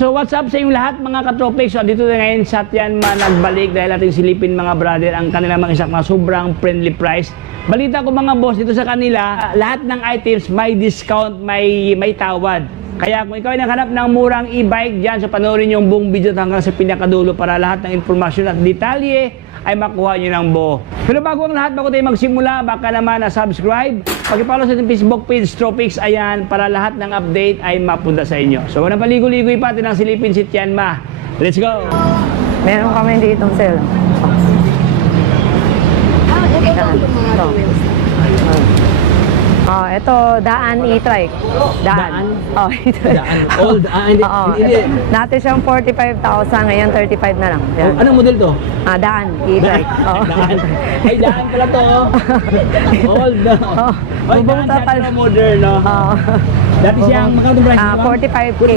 So what's up sa inyong lahat mga katropics? So dito na ngayon sa Tianma nagbalik dahil ating silipin mga brother ang kanilang mga isak na sobrang friendly price. Balita ko mga boss dito sa kanila, lahat ng items may discount, may tawad. Kaya kung ikaw ay naghanap ng murang e-bike dyan, so panoorin yung buong video hanggang sa pinakadulo para lahat ng informasyon at detalye ay makuha nyo ng buo. Pero bago ang lahat, bago tayo magsimula, baka naman na-subscribe. Pag-follow sa ating Facebook page, Tropics, ayan, para lahat ng update ay mapunta sa inyo. So, walang paligo-ligoy pa, atin ang silipin si Tianma. Let's go! Meron kami ditong sale. Ito, Daan e-trike. Daan? Oh, Daan. Old? Hindi. Dati siyang 45,000, ngayon 35 na lang. Oh, anong model to? Daan e-trike. Daan. Ay, Daan pala to. Old. Bubong tapal. Modern, no? Dati siyang, magkano price naman? 45K.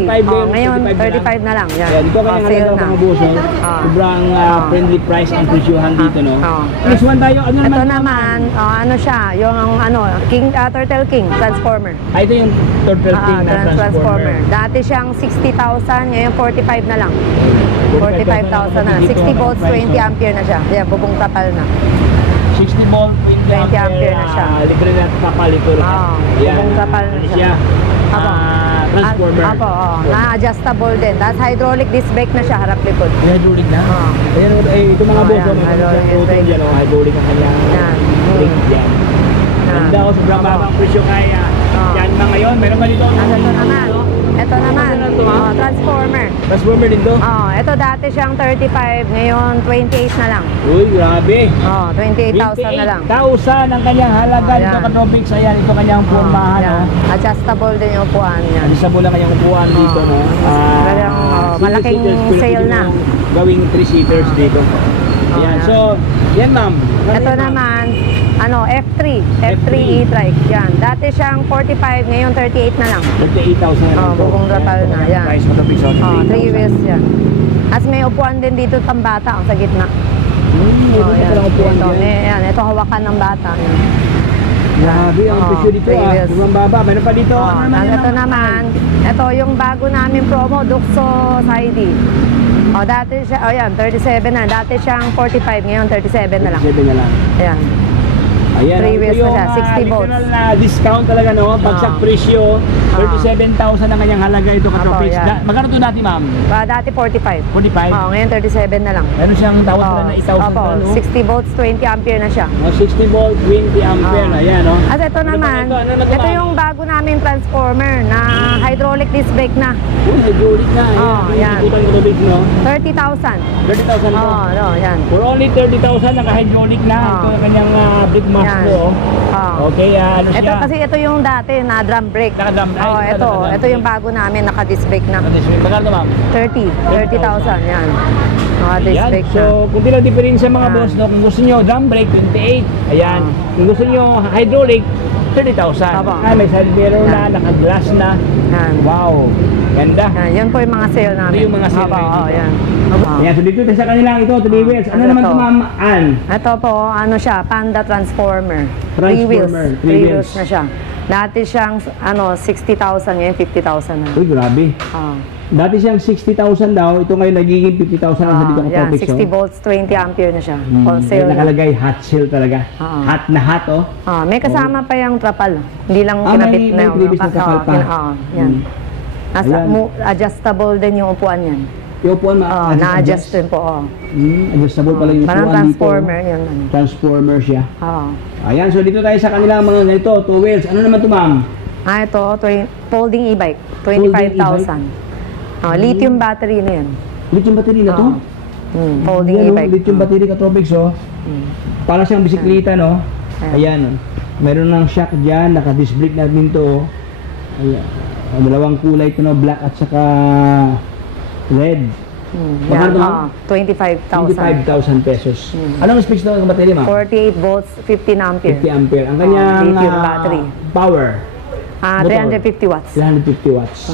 Ngayon, 35 na lang. Yan. Dito kaya nga mga buso. Sobrang friendly price ang presyuhan dito, no? Next one tayo. Ano naman? Ito naman, ano siya, yung Turtle King Transformer. Ito yung Turtle King na Transformer. Dati siyang 60,000, ngayon 45 na lang. 45,000 na. 60 volts, 20 ampere na siya. Yan, bubong tapal na. 60 volt, 20 ampere na siya. Libre na tapal ito. Bubong tapal na siya. Transformer. Apo, na-adjustable din. Tapos hydraulic disc brake na siya, harap-likod. Hydraulic na? Ayan, ito mga boss. Hydraulic ang kanyang brake dyan. Ganda ko, sobrang babang presyo kaya. Yan na ngayon, meron ba dito? Ito naman, Transformer. Transformer din to? Ito dati siyang 35, ngayon 28 na lang. Uy, grabe. 28,000 na lang. 28,000 ang kanyang halaga. Ito ka-tropics, ayan, ito kanyang pumahan. Adjustable din yung upuan niya. Adjustable lang kanyang upuan dito. Malaking sale na. Gawing 3-seaters dito. Ayan, so, yan ma'am. Ito naman, F3 e-trike. Yan. Dati siyang 45, ngayon 38 na lang. 38,000 na. Bubong rapal na. Yan. Price mo ito, 3 wheels yan. As may upuan din dito pang bata ang sa gitna. Ito hawakan ng bata. Grabe, ang presyo dito Ibang baba. Meron pa dito. Ito naman, ito yung bago namin promo, Duxo Saidi. Dati siya, ayan, 37 na. Dati siyang 45, ngayon 37 na lang. 37 na lang. Ayan. Ayan, 3 wheels na siya, 60 volts. Literal na discount talaga, no? Bagsak presyo, 37,000 ang kanyang halaga ito ka-tropics. Magkano ito dati, ma'am? Dati 45. 45? Ngayon 37 na lang. Meron siyang tawad pala na 8,000 pa, no? 60 volts, 20 ampere na siya. 60 volts, 20 ampere. Ayan, no? At ito naman, ito yung bago namin transformer na hydraulic disc brake na. Hydraulic na. Yan. 30,000. 30,000 po? Yan. For only 30,000, naka-hydraulic na. Ito ang kanyang big master. Okay, ano siya? Ito kasi ito yung dati na drum brake. Naka-drum brake. Ito yung bago namin, naka-disc brake na. Magkano, ma'am? 30,000 yan. Naka-disc brake na. So, kung tila diferensya mga boss, no? Kung gusto nyo drum brake, 28. Ayan. Kung gusto nyo hydraulic, 30,000. May side mirror na, naka-glass na. Wow. Ganda. Yan po yung mga sale namin. Ito yung mga sale namin. Yan. Ayan, so dito sa kanilang ito, 3 wheels. Ano naman ito, ma'am? Ito po, ano siya, Panda Transformer. 3 wheels. 3 wheels na siya. Dati siyang 60,000, ngayon 50,000 na. Uy, grabe. Dati siyang 60,000 daw, ito ngayon nagiging 50,000 ang sa dito ka-topics. 60 volts, 20 ampere na siya. On sale. Nakalagay hot sale talaga. Hot na hot, oh. May kasama pa yung trapal. Hindi lang kinabit na yung previous na trapal pa. Yan. Adjustable din yung upuan yan. Yung upuan na-adjust din po. Adjustable pala yung upuan dito. Transformer yun. Transformer siya. Ayan, so dito tayo sa kanilang mga ganito, 2 wheels. Ano naman ito, ma'am? Ito, folding e-bike. 25,000. Lithium battery na yan. Lithium battery na to? Folding e-bike. Lithium battery ka-tropics, oh. Para siyang bisikleta, no? Ayan. Meron ng shock dyan, naka-disc brake na din to. Ayan. Dalawang kulay ito, no? Black at saka red. 25,000 pesos. Anong specs na ng battery, ma'am? 48 volts, 15 ampere. 50 ampere. Ang kanyang lithium battery. Power? 350 watts. 350 watts.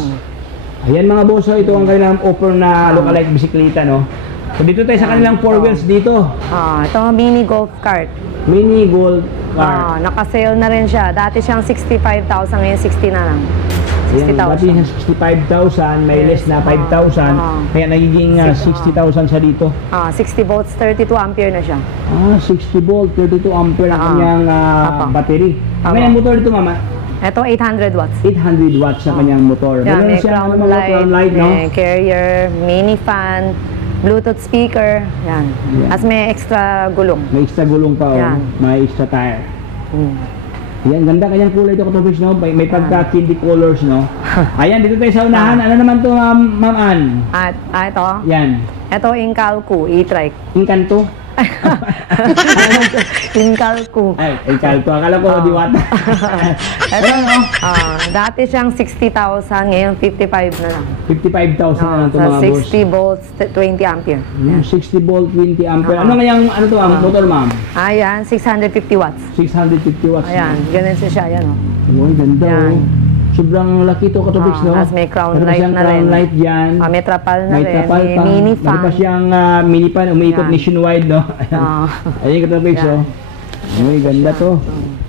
Ayan mga boss, ito ang kanilang offer na lookalike bisikleta, no? So dito tayo sa kanilang 4 wheels dito. Ito mini golf cart. Mini golf cart. Naka-sale na rin siya. Dati siyang 65,000, ngayon 60 na lang. Ayan, dati 60,000. 65,000, may less na 5,000. Kaya nagiging 60,000 sa dito. 60 volts, 32 ampere na siya. 60 volt, 32 ampere ang kanyang battery. Ang kanyang motor dito, mama? Ito, 800 watts. 800 watts sa kanyang motor. Yan, may siya, crown mga crown light, no? may carrier, mini fan, Bluetooth speaker. Yan. As may extra gulong. May extra gulong pa, Yan. may extra tire. Yan, ganda kanyang kulay ito, Katropics, no? May pagka-candy colors, no? Ayan, dito tayo sa unahan. Ano naman to, Ma'am Ann? Ito. Yan. Ito, Incalco, e-trike. Inkanto? Incalco. Ay, Inkanto. Akala ko, Diwata. Ito, dati siyang 60,000, ngayon 55 na lang. 55,000 na lang ito, Sa mga boss. 60 volts, 20 ampere. 60 volt, 20 ampere. Ano kanyang, ano to, motor, ma'am? Ayan, 650 watts. 650 watts. Ayan, ganun siya, yan o. Oh, ganda, Yan. Sobrang laki to, Katropics, no? Tapos may crown Meron pa light siyang na crown rin. light dyan. May trapal na May rin, trapal may pa. mini Meron pa fan. siyang mini fan, umiikot Yan. nationwide, no? Ayan, Katropics, Yan. oh. Uy, ganda to.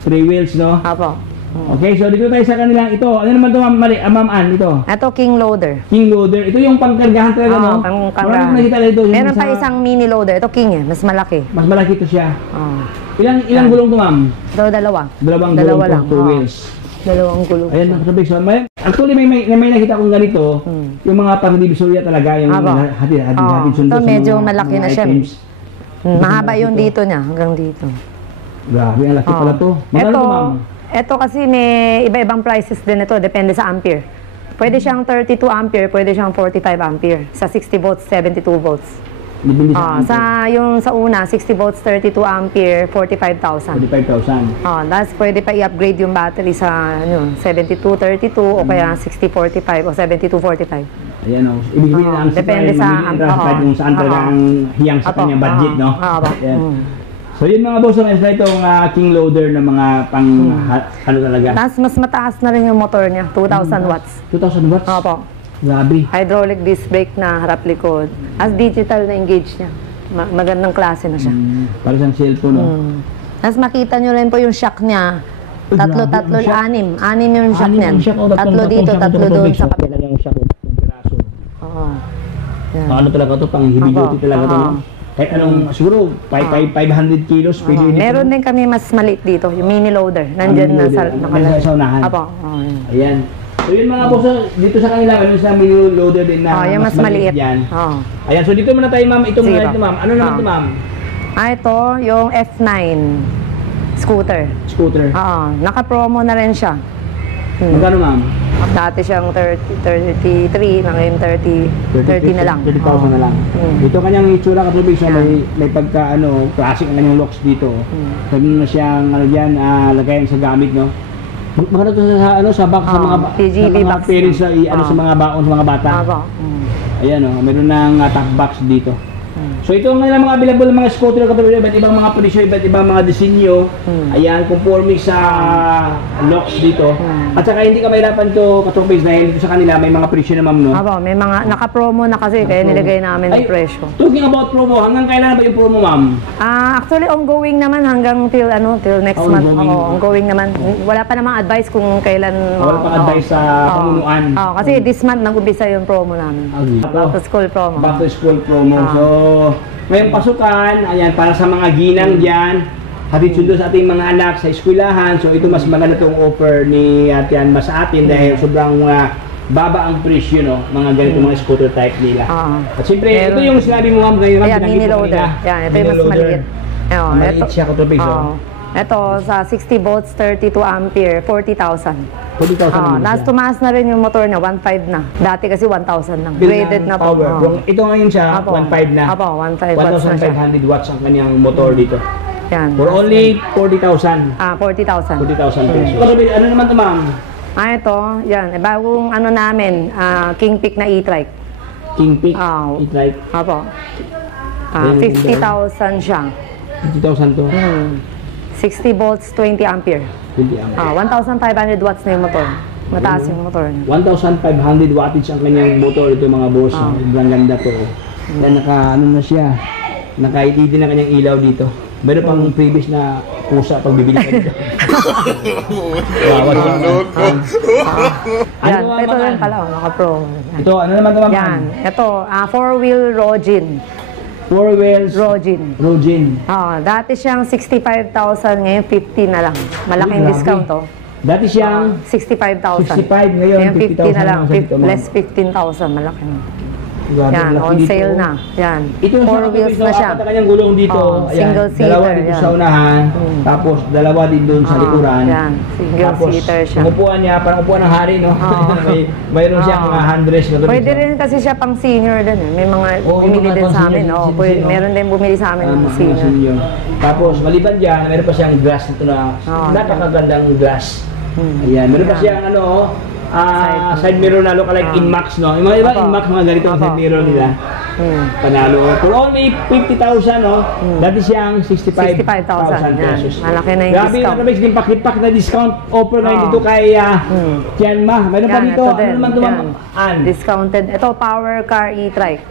3 wheels, no? Apo. Okay, so dito tayo sa kanilang ito. Ano naman to, Ma'am Ann, ito? Ito, King Loader. King Loader. Ito yung pangkargahan talaga, no? Pangkargahan. Marami nakita dito. yung Meron pa sa- isang mini loader. Ito, King eh. Mas malaki. Mas malaki to siya. Oh. Ilang gulong to, ma'am? Ito, dalawa. Dalawang Dalawa gulong lang. to, 2 wheels. Dalawang gulong. Ayan, Katropics. So, actually, may nakita kong ganito. Yung mga pang-divisorya talaga, yung Abo. hatid sundo Ito, sa medyo mga- malaki mga na siya. items. Mahaba yung dito niya. Hanggang dito. Grabe, ang laki pala to. Magkano to, ma'am? Ito kasi may iba-ibang prices din ito. Depende sa ampere. Pwede siyang 32 ampere, pwede siyang 45 ampere. Sa 60 volts, 72 volts. Depende sa Yung sa una, 60 volts, 32 ampere, 45,000. 45,000. Tapos pwede pa i-upgrade yung battery sa 72-32 o kaya 60-45 o 72-45. Ayan o. Ibig sabihin ang Depende sa kung saan talaga ang hiyang sa kanyang budget, no? Ayan. So yun mga boss, na itong King Loader na mga pang ano talaga. Tapos mas mataas na rin yung motor niya, 2,000 watts. 2,000 watts? Opo. Grabe. Hydraulic disc brake na harap likod. As digital na engage niya. Magandang klase na siya. Para siyang cellphone, no? Tapos makita nyo rin po yung shock niya. Tatlo, Grabe, yung shock. anim. Anim yung shock niyan. Tatlo dito, tatlo doon sa kabila. Talagang shock o piraso. Oo. Yan. Ano talaga to, pang heavy duty talaga to, no? Kahit anong, siguro, 500 kilos, pwede dito. Meron din kami mas maliit dito, yung mini loader. Nandyan na sa nakalagay. Sa unahan. Apo. Ayan. So yun mga boss, dito sa kanila, meron sa mini loader din na Yung mas maliit. yan. Oo. Ayan, so dito muna tayo, ma'am. Ito Sige muna po. ito, ma'am. Ano naman ito, ma'am? Ito, yung F9 scooter. Scooter. Naka-promo na rin siya. Magkano, ma'am? Dati siyang 33, ngayon 30 na lang. 30,000 na lang. Ito kanyang itsura, Katropics, may pagka, classic ang kanyang locks dito. Sabi na siyang, lagayan sa gamit, no? Magkano ito sa box, sa mga TGV sa mga box. parents, sa mga baon, sa mga bata. Apo. Ayan, meron ng top box dito. So ito ang mga available mga scooter, iba't ibang mga presyo, iba't ibang mga disenyo. Ayan, conforming sa locks dito. At saka hindi ka mahirapan to, Katropics, dahil dito sa kanila may mga presyo na, ma'am, no? Apo, may mga naka-promo na kasi kaya nilagay namin yung presyo. Talking about promo, hanggang kailan ba yung promo, ma'am? Actually ongoing naman hanggang till next month. Ongoing. Ongoing naman. Wala pa namang advice kung kailan. Wala pang advice sa pamunuan. Kasi this month nag-umpisa yung promo namin. Back to school promo. Back to school promo. So, ngayong pasukan, ayan, para sa mga ginang dyan, hatid sundo sa ating mga anak sa eskwelahan. So, ito mas maganda itong offer ni Atian mas sa atin dahil sobrang baba ang presyo, no? Mga ganito mga scooter type nila. At siyempre, ito yung sinabi mo, ma'am, ngayon, Ayan, mini loader. Yan, ito yung mas maliit. Maliit siya, Katropics, Ito, sa 60 volts, 32 ampere, 40,000. 40,000 Tapos tumaas na rin yung motor na, 1.5 na. Dati kasi 1,000 lang. Graded na po. Ito ngayon siya, 1.5 na. Apo, 1.5 watts na siya. 1,500 watts ang kanyang motor dito. Yan. For only 40,000. 40,000. 40,000 pesos. Ano naman ito, ma'am? Ito, yan. Bagong namin, King Peak na e-trike. King Peak, e-trike. Apo. 50,000 siya. 50,000 to. 60 volts, 20 ampere. 20 ampere. 1,500 watts na yung motor. Mataas yung motor. 1,500 wattage ang kanyang motor ito, mga boss. Sobrang ganda to. Yan, na siya. Naka-LED na kanyang ilaw dito. Meron pang previous na kusa pag bibili ka dito. Yan, ito lang pala, naka-promo. Ito, ano naman ito, ma'am? Yan, ito, 4-wheel Rogin. 4 wheels. Rogin. Rogin. Dati siyang 65,000, ngayon 50 na lang. Malaking Grabe. discount to. Dati siyang 65,000. 65, ngayon 50 na lang, 50,000 less 15,000, malaki. Grabe, Yan, laki on dito, sale oh. na. Yan, Ito 4 wheels na siya. Apat na kanyang gulong dito. Ayan, Single dalawa seater. dito Yan. sa unahan, tapos dalawa din doon sa likuran. Yan, single Tapos, seater siya. upuan niya, parang upuan ng hari, no? Mayroon siyang handrest na doon. Pwede rin kasi siya pang senior din. May mga bumili mga din pang sa amin. senior, Pwede, senior. meron din bumili sa amin ng senior. Tapos, maliban dyan, meron pa siyang glass nito na napakagandang glass. Ayan, meron pa siyang side mirror na look like Inmax, no? Yung mga iba, Inmax, mga ganitong side mirror nila. Panalo. For only 50,000, no? Dati siyang 65,000 pesos. Malaki na yung Grabe, discount. grabe yung pakipak na discount offer ngayon dito kay Tianma. Meron pa Yan, dito, ito ano din. naman ito, Yan. ma'am? Discounted. Ito, power car e-trike.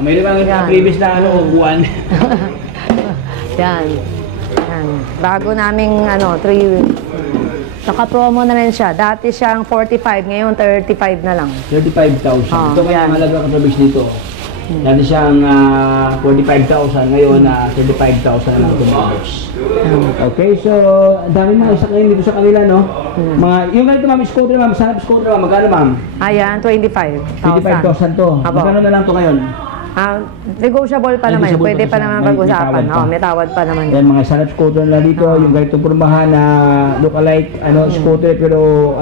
Meron pa Yan. previous na upuan. Yan. Yan. Bago naming 3 wheels. Naka-promo na rin siya. Dati siyang 45, ngayon 35 na lang. 35,000. Ito kaya yan. halaga katrabis dito. Dati siyang 45,000, ngayon 35,000 na lang katrabis. Okay, so ang dami mga isa kayo dito sa kanila, no? Mga, yung ganito ma'am, scooter ma'am, sanap scooter ma'am, magkano ma'am? Ayan, 25,000. 25,000 to. Apo. Magkano na lang to ngayon? Negotiable pa naman. Negotiable Pwede pa pa siya. naman May pag-usapan. tawad pa. May tawad pa naman. Yan, mga sanap scooter na dito, yung ganitong kurmahan na look-alike scooter pero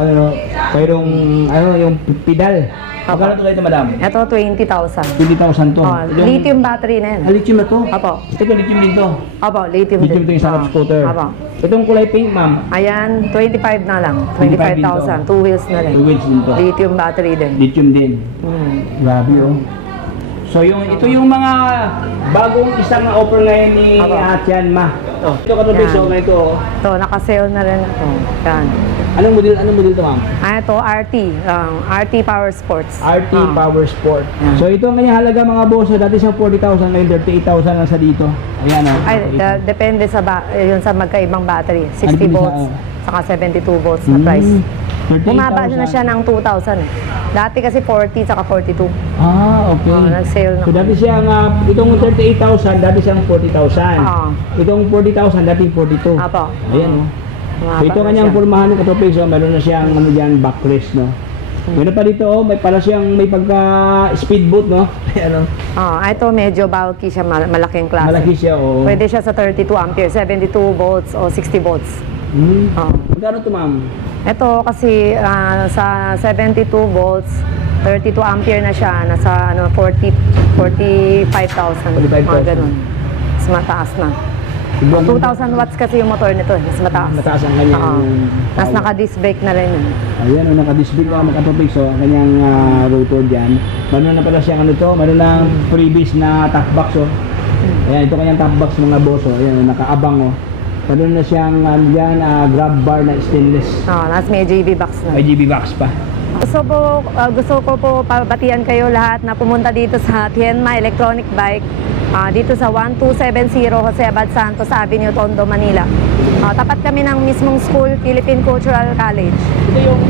mayroong yung pedal. Magkano to ganito madam? Ito, 20,000. 20,000 to. Lithium battery na yan. Lithium na to? Apo. Ito pa lithium din to. Apo, lithium Lithium din. to yung sanap scooter. Apo. Itong kulay pink ma'am, Ayan, 25 na lang. 25,000. 25,000. 2 wheels na rin. 2 wheels din to. Lithium battery din. Lithium din. Grabe oh. So ito yung mga bagong isang offer ngayon ni Tianma. Ito katabi, so ganito. Ito, naka-sale na rin ito. Yan. Anong model to ma'am? Ito, RT. RT Power Sports. RT Power Sport. So ito ang kanyang halaga mga boss. So, dati siyang 40,000, ngayon 38,000 lang sa dito. Ayan oh. Ay, depende sa yun sa magkaibang battery. 60 volts, saka 72 volts na price. 38,000. Bumaba na siya ng 2,000 eh. Dati kasi 40 saka 42. Okay. Nag-sale na. So dati siyang, itong 38,000, dati siyang 40,000. Itong 40,000, dati 42. Apo. Ayan oh. Bumaba So ito na kanyang siya. purmahan ng katropiso, meron na siyang backrest, no? Meron pa dito, may pala siyang may pagka speedboat, no? Ito medyo bulky siya, malaking klase. Malaki siya, oh. Pwede siya sa 32 ampere, 72 volts o 60 volts. Magkano to ma'am? Ito kasi sa 72 volts, 32 ampere na siya, nasa 45,000. 45,000. Mga ganun. Mas mataas na. 2,000 watts kasi yung motor nito, mas mataas. Mataas ang kanyang Mas naka-disc brake na rin yun. Ayan, naka-display na magkatopics, so ang kanyang rotor dyan. Meron na pala siyang meron ng freebies na top box, oh. Ayan, ito kanyang top box mga boss, oh. Ayan, nakaabang, oh. Meron na siyang grab bar na stainless. Tapos may JB box na. May GB box pa. Gusto ko po pabatian kayo lahat na pumunta dito sa Tianma Electronic Bike. Dito sa 1270 Jose Abad Santos Avenue, Tondo, Manila. Tapat kami ng mismong school, Philippine Cultural College. Ito yung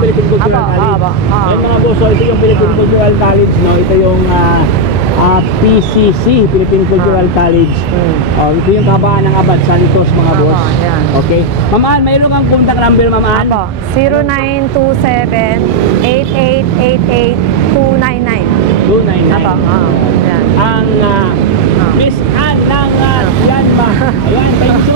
Philippine Cultural College. Ayan mga boss, so ito yung Philippine Cultural College, no? Ito yung PCC, Philippine Cultural College. Ito yung kabaan ng Abad Santos, mga boss. Okay. Ma'am Ann, mayroon kang contact number, Ma'am Ann? 0927-8888-299. 299. Yan. Ang Miss Ann ng Tianma. Ayan, thank you so